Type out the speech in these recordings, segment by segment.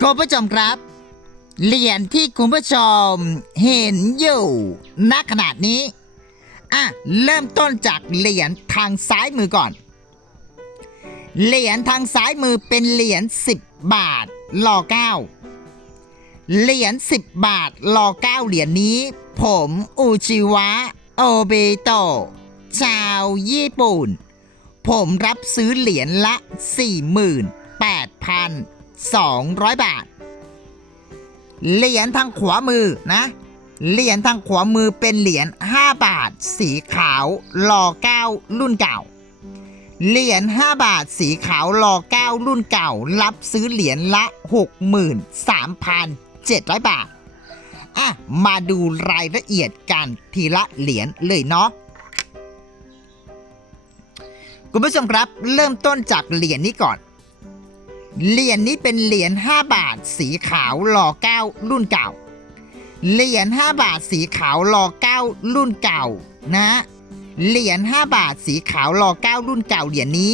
คุณผู้ชมครับ เหรียญที่คุณผู้ชมเห็นอยู่ณขนาดนี้อะเริ่มต้นจากเหรียญทางซ้ายมือก่อน เหรียญทางซ้ายมือเป็นเหรียญ10 บาทรอเก้าเหรียญ10 บาทรอเก้าเหรียญนี้ ผมอุชิวะโอเบโตชาวญี่ปุ่น ผมรับซื้อเหรียญละ 200 บาท เหรียญทางขวามือนะ เหรียญทางขวามือเป็นเหรียญ5บาท สีขาวรอ9รุ่นเก่า เหรียญ5บาทสีขาวรอ9รุ่นเก่า รับซื้อเหรียญละ 63,700 บาทอะมาดูรายละเอียดกันทีละเหรียญเลยเนาะคุณผู้ชมครับเริ่มต้นจากเหรียญนี้ก่อน เหรียญนี้เป็นเหรียญ5บาท สีขาวรอ9รุ่นเก่า เหรียญ5บาทสีขาวรอ9รุ่นเก่านะ เหรียญ5บาทสีขาวรอ9รุ่นเก่าเหรียญนี้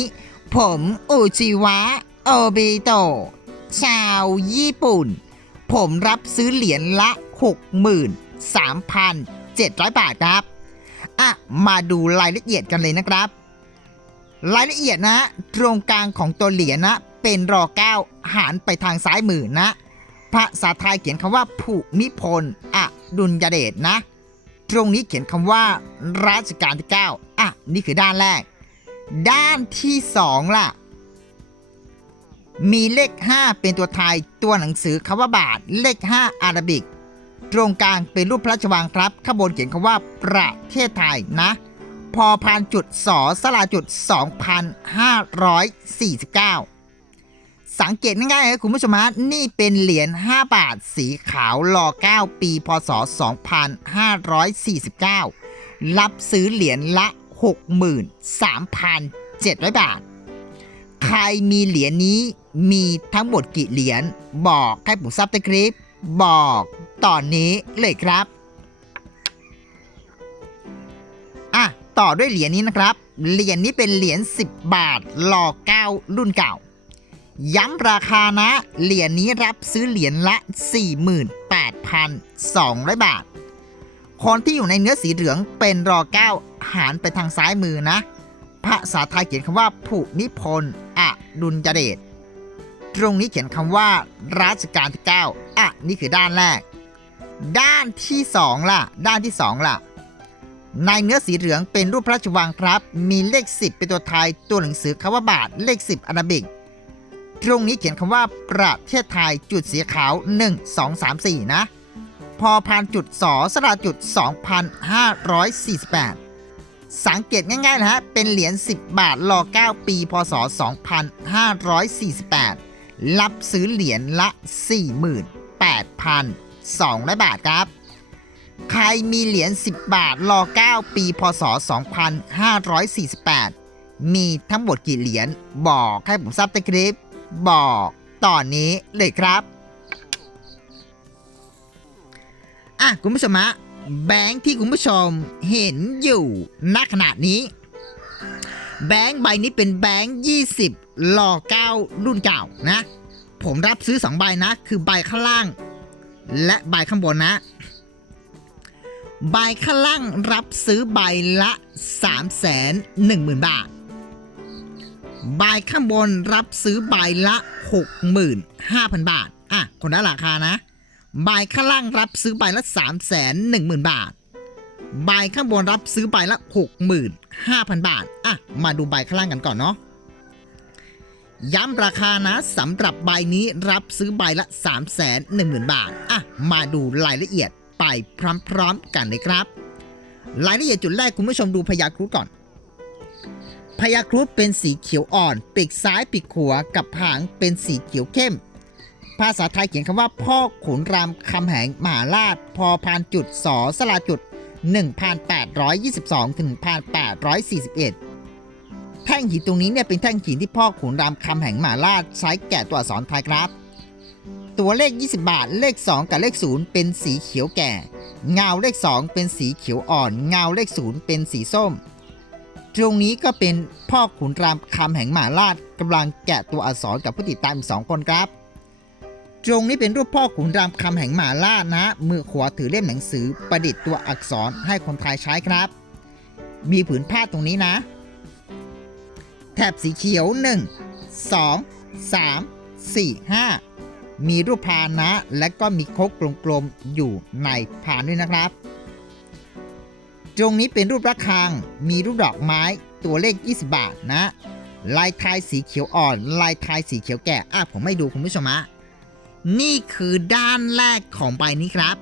ผมอุจิวะโอบิโตชาวญี่ปุ่น ผมรับซื้อเหรียญละ 63,700 บาทครับ อะ มาดูรายละเอียดกันเลยนะครับ รายละเอียดนะ ตรงกลางของตัวเหรียญนะ เป็นรอเก้าหันไปทางซ้ายมือนะ ภาษาไทยเขียนคำว่าภูมิพลอดุลยเดชนะ ตรงนี้เขียนคำว่ารัชกาลที่ 9 อะ นี่คือด้านแรก ด้านที่สองล่ะ มีเลข 5 เป็นตัวไทยตัวหนังสือคำว่าบาท เลข 5 อาราบิก ตรงกลางเป็นรูปพระราชวังครับ ข้างบนเขียนคำว่าประเทศไทยนะพอพานจุดสอสลาจุด 2,549 สังเกตง่ายๆนะคุณผู้ชมฮะนี่เป็นเหรียญ 5 บาท สีขาวรอ 9 ปี พศ 2549 รับซื้อเหรียญละ 63,700 บาท ใครมีเหรียญนี้มีทั้งหมดกี่เหรียญ บอกให้ผมทราบในคลิป บอกตอนนี้เลยครับอะต่อด้วยเหรียญนี้นะครับ เหรียญนี้เป็นเหรียญ 10 บาทรอ 9 รุ่นเก่า ย้ำราคานะ เหรียญนี้รับซื้อเหรียญละ 48,200 บาท คนที่อยู่ในเนื้อสีเหลืองเป็นรอ9หารไปทางซ้ายมือนะ ภาษาไทยเขียนคำว่าภูนิพลอดุลยเดช ตรงนี้เขียนคำว่ารัชกาลที่ 9 อะ นี่คือด้านแรก ด้านที่ 2 ล่ะ ด้านที่ 2 ล่ะในเนื้อสีเหลืองเป็นรูปพระราชวังครับ มีเลข 10 เป็นตัวไทย ตัวหนังสือคำว่าบาท เลข 10อาราบิก ตรงนี้เขียนคำว่าประเทศไทยจุดสีขาว 1 2 3 4 นะ พอพานจุดสอสระจุด 2,548 สังเกตง่ายๆนะฮะ เป็นเหรียญ 10 บาทรอ 9 ปี พศ 2548 รับซื้อเหรียญละ 48,200 บาทครับ ใครมีเหรียญ 10 บาทรอ 9 ปี พศ 2548มีทั้งหมดกี่เหรียญ บอกให้ผมทราบในคลิป บอกตอนนี้เลยครับ อะคุณผู้ชมฮะแบงค์ที่คุณผู้ชมเห็นอยู่ณขณะนี้ แบงค์ใบนี้เป็นแบงค์20รอ9รุ่นเก่านะ ผมรับซื้อ2ใบนะ คือใบข้างล่าง และใบข้างบนนะ ใบข้างล่างรับซื้อใบละ 3 1 0 0 0 0 บาท ใบข้างบนรับซื้อใบละ 65,000 บาท อะ คนละราคานะใบข้างล่างรับซื้อใบละ 3 1 0 0 0 0 บาทใบข้างบนรับซื้อใบละ 65,000 บาท อะ มาดูใบข้างล่างกันก่อนเนาะย้ำราคานะสำหรับใบนี้รับซื้อใบละ 3 1 0 0 0 0 บาท อะ มาดูรายละเอียดไปพร้อมๆกันเลยครับ รายละเอียดจุดแรกคุณผู้ชมดูพญาครุฑก่อน ญาครุฑเป็นสีเขียวอ่อน ปีกซ้ายปีกขวากับหางเป็นสีเขียวเข้ม ภาษาไทยเขียนคำว่า พ่อขุนรามคำแหงมหาราช พอพานจุดสอสลาจุด 1822ถึง1841 แท่งหินตรงนี้เนี่ยเป็นแท่งหินที่พ่อขุนรามคำแหงมหาราชใช้แกะตัวอักษรไทยครับ ตัวเลข 20 บาท เลข 2 กับเลข 0 เป็นสีเขียวแก่ เงาเลข 2 เป็นสีเขียวอ่อน เงาเลข 0 เป็นสีส้ม ตรงนี้ก็เป็นพ่อขุนรามคำแหงมหาราชกำลังแกะตัวอักษรกับผู้ติดตามอีกสองคนครับ ตรงนี้เป็นรูปพ่อขุนรามคำแห่งหมาล่านะมือขวาถือเล่มหนังสือประดิษฐ์ตัวอักษรให้คนไทยใช้ครับ มีผืนผ้าตรงนี้นะ แถบสีเขียว 1 2 3 4 5 มีรูปพานนะและก็มีโคกกลมๆอยู่ในพานด้วยนะครับ ตรงนี้เป็นรูประฆัง มีรูปดอกไม้ตัวเลข 20 บาทนะ ลายไทยสีเขียวอ่อน ลายไทยสีเขียวแก่อะผมไม่ดูคุณผู้ชมฮะนี่คือด้านแรกของใบนี้ครับ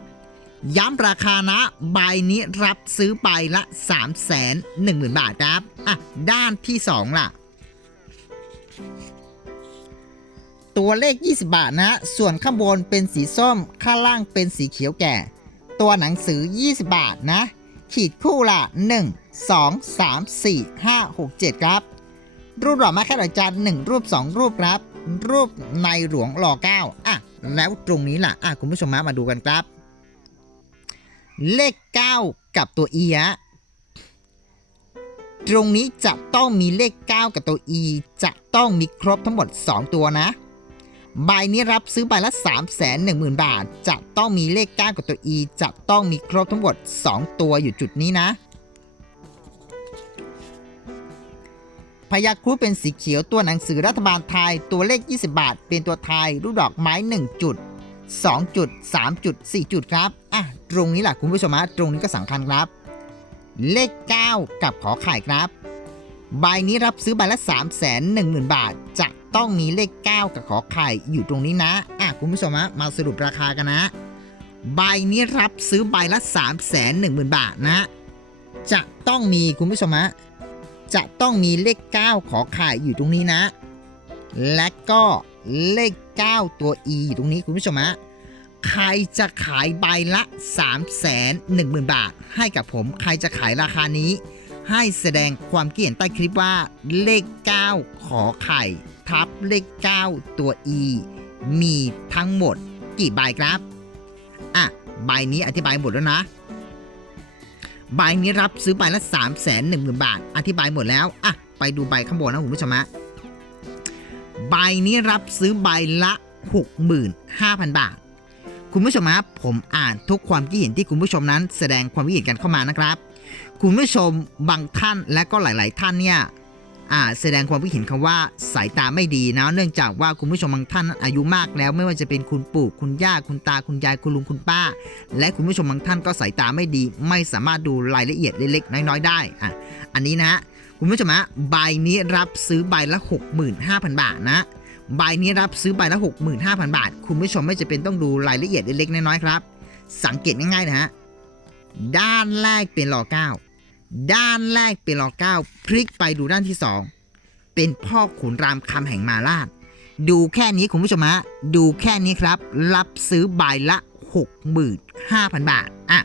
ย้ำราคานะ ใบนี้รับซื้อใบละ3 1 0 0 0 0 บาทครับ อะ ด้านที่ 2 ล่ะ ตัวเลข 20 บาทนะ ส่วนข้างบนเป็นสีส้ม ข้างล่างเป็นสีเขียวแก่ ตัวหนังสือ 20 บาทนะ ขีดคู่ละ 1 2 3 4 5 6 7 ครับ รูปดอกไม้แค่ดอกจันหนึ่งรูป 2 รูปครับ รูปในหลวงรอเก้าอะ แล้วตรงนี้ล่ะ อะ คุณผู้ชมมามาดูกันครับ เลข 9 กับตัว e ฮะตรงนี้จะต้องมีเลข 9 กับตัว e จะต้องมีครบทั้งหมด 2 ตัวนะ ใบนี้รับซื้อใบละ 3 1 0 0 0 0 บาท จะต้องมีเลข 9 กับตัว e จะต้องมีครบทั้งหมด 2 ตัวอยู่จุดนี้นะ พยาครุเป็นสีเขียวตัวหนังสือรัฐบาลไทย ตัวเลข 20 บาท เป็นตัวไทย รูปดอกไม้ 1 จุด 2 จุด 3 จุด 4 จุดครับ อะ ตรงนี้แหละคุณผู้ชมฮะตรงนี้ก็สำคัญครับ เลข 9 กับขอไข่ครับ ใบนี้รับซื้อใบละ 3 1 0 0 0 0 บาท จะต้องมีเลข 9 กับขอไข่อยู่ตรงนี้นะ อะคุณผู้ชมฮะมาสรุปราคากันนะ ใบนี้รับซื้อใบละ 3 1 0 0 0 0 บาทนะ จะต้องมีคุณผู้ชมฮะจะต้องมีเลข 9 ขอไข่อยู่ตรงนี้นะ และก็เลข 9 ตัว e อยู่ตรงนี้คุณผู้ชมฮะใครจะขายใบละ 3 1 0 0 0 0 บาท ให้กับผม ใครจะขายราคานี้ ให้แสดงความคิดเห็นใต้คลิปว่าเลข 9 ขอไข่ ทับเลข 9 ตัว e มีทั้งหมดกี่ใบครับ อะ ใบนี้อธิบายหมดแล้วนะ ใบนี้รับซื้อใบละ 3 1 0 0 0 0 บาท อธิบายหมดแล้ว อะ ไปดูใบข้างบนนะคุณผู้ชมฮะ ใบนี้รับซื้อใบละ 65,000 บาท คุณผู้ชมครับผมอ่านทุกความคิดเห็นที่คุณผู้ชมนั้น แสดงความคิดเห็นกันเข้ามานะครับ คุณผู้ชมบางท่านและก็หลาย ๆ ท่านเนี่ยแสดงความคิดเห็นคำว่าสายตาไม่ดีนะเนื่องจากว่าคุณผู้ชมบางท่านอายุมากแล้ว ไม่ว่าจะเป็นคุณปู่คุณย่าคุณตาคุณยายคุณลุงคุณป้า และคุณผู้ชมบางท่านก็สายตาไม่ดี ไม่สามารถดูรายละเอียดเล็กๆน้อยๆได้อะอันนี้นะฮะคุณผู้ชมฮะใบนี้รับซื้อใบละ 65,000 บาทนะใบนี้รับซื้อใบละ 65,000 บาท คุณผู้ชมไม่จะเป็นต้องดูรายละเอียดเล็กๆน้อยๆครับ สังเกตง่ายๆนะฮะ ด้านแรกเป็นรอ9ด้านแรกเป็นรอ9พลิกไปดูด้านที่2เป็นพ่อขุนรามคำแห่งมาลาดดูแค่นี้คุณผู้ชมฮะดูแค่นี้ครับ รับซื้อใบละ 65,000 บาท อะ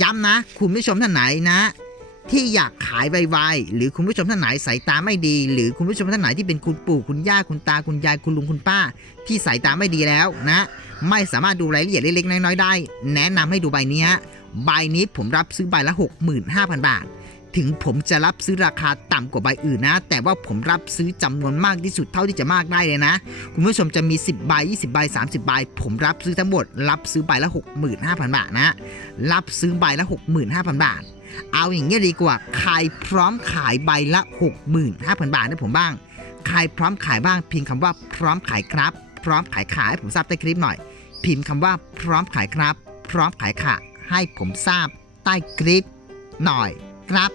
ย้ำนะ คุณผู้ชมท่านไหนนะ ที่อยากขายไวๆหรือคุณผู้ชมท่านไหนสายตาไม่ดี หรือคุณผู้ชมท่านไหนที่เป็นคุณปู่คุณย่าคุณตาคุณยายคุณลุงคุณป้า ที่สายตาไม่ดีแล้วนะ ไม่สามารถดูรายละเอียดเล็กๆน้อยๆได้ แนะนำให้ดูใบนี้ฮะ ใบนี้ผมรับซื้อใบละ 65,000 บาท ถึงผมจะรับซื้อราคาต่ำกว่าใบอื่นนะ แต่ว่าผมรับซื้อจำนวนมากที่สุดเท่าที่จะมากได้เลยนะ คุณผู้ชมจะมี 10 ใบ 20 ใบ 30 ใบ ผมรับซื้อทั้งหมด รับซื้อใบละ 65,000 บาทนะ รับซื้อใบละ 65,000 บาท เอาอย่างนี้ดีกว่า ใครพร้อมขายใบละ 65,000 บาทให้ผมบ้าง ใครพร้อมขายบ้างพิมพ์คำว่าพร้อมขายครับ พร้อมขายขายให้ผมทราบใต้คลิปหน่อย พิมพ์คำว่าพร้อมขายครับ พร้อมขายค่ะ ให้ผมทราบใต้คลิปหน่อยครับ